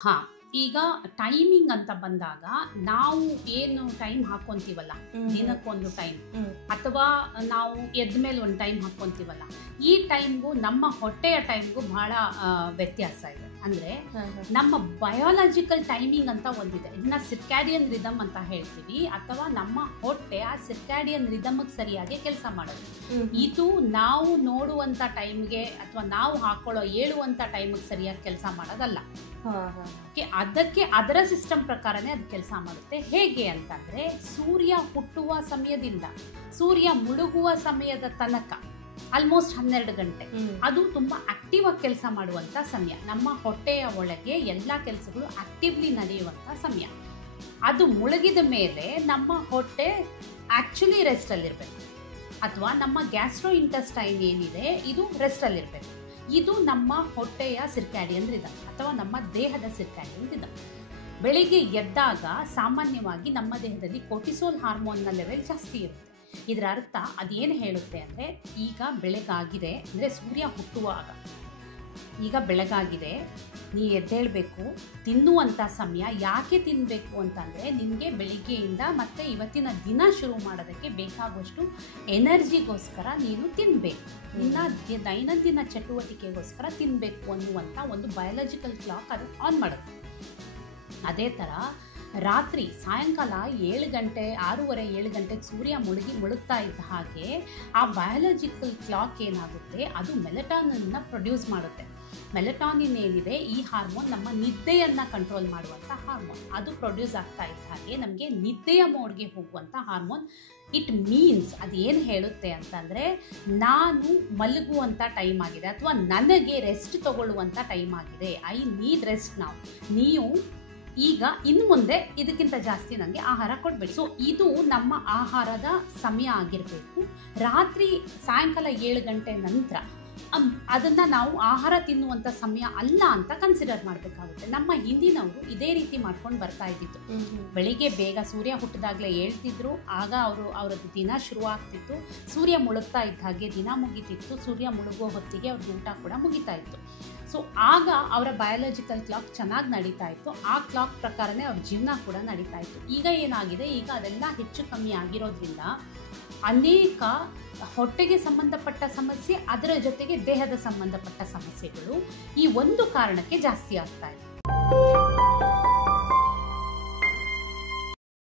ಹಾ, ಈಗ ಟೈಮಿಂಗ್ ಅಂತ ಬಂದಾಗ ನಾವು ಏನು ಟೈಮ್ ಹಾಕೊಂತೀವಲ್ಲ, ದಿನಕ್ಕೊಂದು ಟೈಮ್ ಅಥವಾ ನಾವು ಎದ್ಮೇಲೆ ಒಂದು ಟೈಮ್ ಹಾಕೊಂತೀವಲ್ಲ, ಈ ಟೈಮ್ಗೂ ನಮ್ಮ ಹೊಟ್ಟೆಯ ಟೈಮ್ಗೂ ಬಹಳ ವ್ಯತ್ಯಾಸ ಇದೆ. ಅಂದ್ರೆ ನಮ್ಮ ಬಯೋಲಾಜಿಕಲ್ ಟೈಮಿಂಗ್ ಅಂತ ಒಂದಿದೆ, ಇದನ್ನ ಸಿರ್ಕ್ಯಾಡಿಯನ್ ರಿದಮ್ ಅಂತ ಹೇಳ್ತೀವಿ, ಅಥವಾ ನಮ್ಮ ಹೊಟ್ಟೆ ಆ ಸಿರ್ಕ್ಯಾಡಿಯನ್ ರಿದಮ್ಗೆ ಸರಿಯಾಗಿ ಕೆಲಸ ಮಾಡೋದು. ಇದು ನಾವು ನೋಡುವಂತ ಟೈಮ್ಗೆ ಅಥವಾ ನಾವು ಹಾಕೊಳ್ಳೋ ಹೇಳುವಂತ ಟೈಮ್ಗೆ ಸರಿಯಾಗಿ ಕೆಲಸ ಮಾಡೋದಲ್ಲ. ಅದಕ್ಕೆ ಅದರ ಸಿಸ್ಟಮ್ ಪ್ರಕಾರನೇ ಅದು ಕೆಲಸ ಮಾಡುತ್ತೆ. ಹೇಗೆ ಅಂತಂದ್ರೆ, ಸೂರ್ಯ ಹುಟ್ಟುವ ಸಮಯದಿಂದ ಸೂರ್ಯ ಮುಳುಗುವ ಸಮಯದ ತನಕ ಆಲ್ಮೋಸ್ಟ್ 12 ಗಂಟೆ ಅದು ತುಂಬಾ ಆಕ್ಟಿವ್ ಆಗಿ ಕೆಲಸ ಮಾಡುವಂತ ಸಮಯ. ನಮ್ಮ ಹೊಟ್ಟೆಯ ಒಳಗೆ ಎಲ್ಲಾ ಕೆಲಸಗಳು ಆಕ್ಟಿವ್ಲಿ ನಡೆಯುವಂತ ಸಮಯ. ಅದು ಮುಳುಗಿದ ಮೇಲೆ ನಮ್ಮ ಹೊಟ್ಟೆ ಆಕ್ಚುಲಿ ರೆಸ್ಟ್ ಅಲ್ಲಿರ್ಬೇಕು, ಅಥವಾ ನಮ್ಮ ಗ್ಯಾಸ್ಟ್ರೋ ಇಂಟೆಸ್ಟೈನ್ ಏನಿದೆ ಇದು ರೆಸ್ಟ್ ಅಲ್ಲಿರ್ಬೇಕು. ಇದು ನಮ್ಮ ಹೊಟ್ಟೆಯ ಸಿರ್ಕ್ಯಾಡಿಯನ್ ರಿದಮ್ ಅಥವಾ ನಮ್ಮ ದೇಹದ ಸಿರ್ಕ್ಯಾಡಿಯನ್ ರಿದಮ್. ಬೆಳಿಗ್ಗೆ ಎದ್ದಾಗ ಸಾಮಾನ್ಯವಾಗಿ ನಮ್ಮ ದೇಹದಲ್ಲಿ ಕೋರ್ಟಿಸೋಲ್ ಹಾರ್ಮೋನ್ನ ಲೆವೆಲ್ ಜಾಸ್ತಿ ಇರುತ್ತೆ. ಇದರ ಅರ್ಥ ಅದೇನು ಹೇಳುತ್ತೆ ಅಂದರೆ, ಈಗ ಬೆಳಗಾಗಿದೆ ಅಂದರೆ ಸೂರ್ಯ ಹುಟ್ಟುವಾಗ ಈಗ ಬೆಳಗಾಗಿದೆ, ನೀ ಎದ್ದೇಳಬೇಕು, ತಿನ್ನುವಂಥ ಸಮಯ. ಯಾಕೆ ತಿನ್ನಬೇಕು ಅಂತಂದರೆ, ನಿನಗೆ ಬೆಳಿಗ್ಗೆಯಿಂದ ಮತ್ತು ಇವತ್ತಿನ ದಿನ ಶುರು ಮಾಡೋದಕ್ಕೆ ಬೇಕಾಗುವಷ್ಟು ಎನರ್ಜಿಗೋಸ್ಕರ ನೀನು ತಿನ್ನಬೇಕು, ನಿನ್ನ ದೈನಂದಿನ ಚಟುವಟಿಕೆಗೋಸ್ಕರ ತಿನ್ನಬೇಕು ಅನ್ನುವಂಥ ಒಂದು ಬಯಾಲಜಿಕಲ್ ಕ್ಲಾಕ್ ಅದು ಆನ್ ಮಾಡುತ್ತೆ. ಅದೇ ಥರ ರಾತ್ರಿ ಸಾಯಂಕಾಲ 7 ಗಂಟೆ 6:30 7 ಗಂಟೆಗೆ ಸೂರ್ಯ ಮುಳುಗ್ತಾ ಇದ್ದ ಹಾಗೆ ಆ ಬಯಾಲಜಿಕಲ್ ಕ್ಲಾಕ್ ಏನಾಗುತ್ತೆ, ಅದು ಮೆಲಟಾನಿನ್ನ ಪ್ರೊಡ್ಯೂಸ್ ಮಾಡುತ್ತೆ. ಮೆಲಟಾನಿನ್ ಏನಿದೆ, ಈ ಹಾರ್ಮೋನ್ ನಮ್ಮ ನಿದ್ದೆಯನ್ನು ಕಂಟ್ರೋಲ್ ಮಾಡುವಂಥ ಹಾರ್ಮೋನ್. ಅದು ಪ್ರೊಡ್ಯೂಸ್ ಆಗ್ತಾ ಇದ್ದ ಹಾಗೆ ನಮಗೆ ನಿದ್ದೆಯ ಮೋಡ್ಗೆ ಹೋಗುವಂಥ ಹಾರ್ಮೋನ್. ಇಟ್ ಮೀನ್ಸ್ ಅದೇನು ಹೇಳುತ್ತೆ ಅಂತಂದರೆ, ನಾನು ಮಲಗುವಂಥ ಟೈಮ್ ಆಗಿದೆ ಅಥವಾ ನನಗೆ ರೆಸ್ಟ್ ತಗೊಳ್ಳುವಂಥ ಟೈಮ್ ಆಗಿದೆ, ಐ ನೀಡ್ ರೆಸ್ಟ್ ನಾವು. ನೀವು ಈಗ ಇನ್ನು ಮುಂದೆ ಇದಕ್ಕಿಂತ ಜಾಸ್ತಿ ನನಗೆ ಆಹಾರ ಕೊಡಬೇಡಿ. ಸೊ ಇದು ನಮ್ಮ ಆಹಾರದ ಸಮಯ ಆಗಿರಬೇಕು. ರಾತ್ರಿ ಸಾಯಂಕಾಲ 7 ಗಂಟೆ ನಂತರ ಅದನ್ನು ನಾವು ಆಹಾರ ತಿನ್ನುವಂಥ ಸಮಯ ಅಲ್ಲ ಅಂತ ಕನ್ಸಿಡರ್ ಮಾಡಬೇಕಾಗುತ್ತೆ. ನಮ್ಮ ಹಿಂದಿನವರು ಇದೇ ರೀತಿ ಮಾಡ್ಕೊಂಡು ಬರ್ತಾ ಇದ್ದಿತ್ತು. ಬೆಳಿಗ್ಗೆ ಬೇಗ ಸೂರ್ಯ ಹುಟ್ಟಿದಾಗಲೇ ಹೇಳ್ತಿದ್ರು, ಆಗ ಅವ್ರದ್ದು ದಿನ ಶುರು ಆಗ್ತಿತ್ತು. ಸೂರ್ಯ ಮುಳುಗ್ತಾ ಇದ್ದ ಹಾಗೆ ದಿನ ಮುಗಿತಿತ್ತು. ಸೂರ್ಯ ಮುಳುಗುವ ಹೊತ್ತಿಗೆ ಅವ್ರದ್ದು ಊಟ ಕೂಡ ಮುಗಿತಾ ಇತ್ತು. ಸೊ ಆಗ ಅವರ ಬಯಾಲಜಿಕಲ್ ಕ್ಲಾಕ್ ಚೆನ್ನಾಗಿ ನಡೀತಾ ಇತ್ತು. ಆ ಕ್ಲಾಕ್ ಪ್ರಕಾರನೇ ಅವ್ರ ಜೀವನ ಕೂಡ ನಡೀತಾ ಇತ್ತು. ಈಗ ಏನಾಗಿದೆ, ಈಗ ಅದೆಲ್ಲ ಹೆಚ್ಚು ಕಮ್ಮಿ ಆಗಿರೋದ್ರಿಂದ ಅನೇಕ ಹೊಟ್ಟೆಗೆ ಸಂಬಂಧಪಟ್ಟ ಸಮಸ್ಯೆ, ಅದರ ಜೊತೆಗೆ ದೇಹದ ಸಂಬಂಧಪಟ್ಟ ಸಮಸ್ಯೆಗಳು ಈ ಒಂದು ಕಾರಣಕ್ಕೆ ಜಾಸ್ತಿ ಆಗ್ತಾ ಇದೆ.